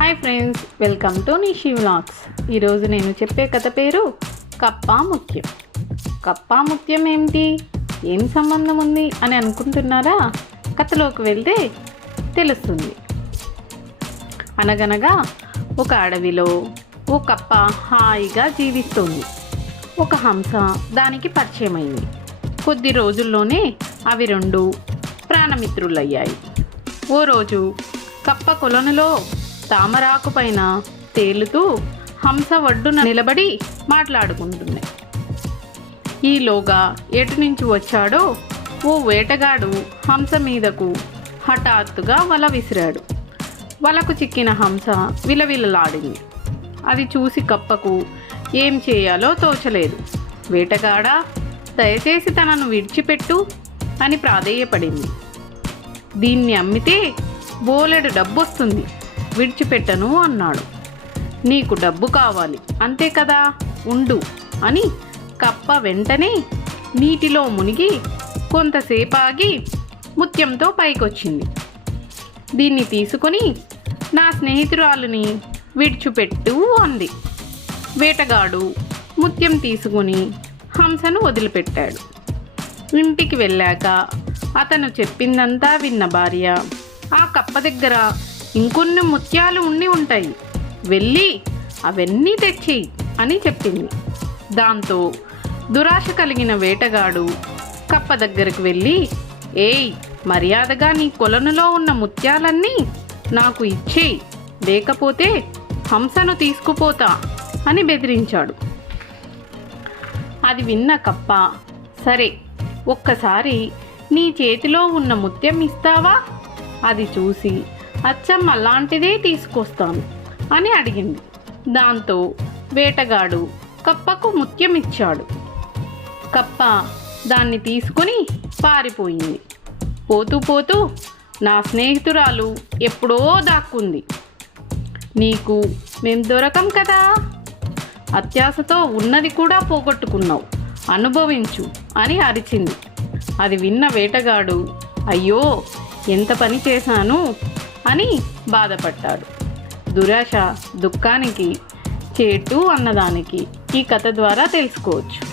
Hi friends welcome to Nishi vlogs. ఈరోజు నేను చెప్పే కథ పేరు కప్పా ముఖ్యం కప్పా ముఖ్యం ఏమిటి ఏం సంబంధం ఉంది అని అనుకుంటున్నారా? కథలోకి వెళ్తే తెలుస్తుంది. అనగనగా ఒక అడవిలో ఓ కప్ప హాయిగా జీవిస్తుంది. ఒక హంస దానికి పరిచయమైంది. కొద్ది రోజుల్లోనే అవి రెండు ప్రాణమిత్రులయ్యాయి. ఓ రోజు కప్ప కొలనులో తామరాకు పైన తేలుతూ హంస ఒడ్డున నిలబడి మాట్లాడుకుంటుంది. ఈలోగా ఎటు నుంచి వచ్చాడో ఓ వేటగాడు హంస మీదకు హఠాత్తుగా వల విసిరాడు. వలకు చిక్కిన హంస విలవిలలాడింది. అది చూసి కప్పకు ఏం చేయాలో తోచలేదు. వేటగాడా దయచేసి తనను విడిచిపెట్టు అని ప్రాధేయపడింది. దీన్ని అమ్మితే బోలెడు డబ్బొస్తుంది. విడిచిపెట్టను అన్నాడు. నీకు డబ్బు కావాలి. అంతే కదా? ఉండు అని కప్ప వెంటనే నీటిలో మునిగి కొంతసేపు ఆగి ముత్యంతో పైకొచ్చింది. దీన్ని తీసుకొని నా స్నేహితురాలుని విడిచిపెట్టు అంది. వేటగాడు ముత్యం తీసుకుని హంసను వదిలిపెట్టాడు. ఇంటికి వెళ్ళాక అతను చెప్పిందంతా విన్న భార్య ఆ కప్ప దగ్గర ఇంకొన్ని ముత్యాలు ఉండి ఉంటాయి. వెళ్ళి అవన్నీ తెచ్చేయి అని చెప్పింది. దాంతో దురాశ కలిగిన వేటగాడు కప్ప దగ్గరకు వెళ్ళి ఏయ్ మర్యాదగా నీ కొలనులో ఉన్న ముత్యాలన్నీ నాకు ఇచ్చేయి. లేకపోతే హంసను తీసుకుపోతా అని బెదిరించాడు. అది విన్న కప్ప సరే ఒక్కసారి నీ చేతిలో ఉన్న ముత్యం ఇస్తావా? అది చూసి అచ్చమ్మ అలాంటిదే తీసుకొస్తాను అని అడిగింది. దాంతో వేటగాడు కప్పకు ముత్యం ఇచ్చాడు కప్ప దాన్ని తీసుకొని పారిపోయింది. పోతూ పోతూ నా స్నేహితురాలు ఎప్పుడో దాక్కుంది. నీకు మేం దొరకం కదా? అత్యాశతో ఉన్నది కూడా పోగొట్టుకున్నావు. అనుభవించు అని అరిచింది. అది విన్న వేటగాడు అయ్యో ఎంత పని చేశాను? అని బాధపడ్డాడు. దురాశ దుఃఖానికి చేటు అన్నదానికి ఈ కథ ద్వారా తెలుసుకోవచ్చు.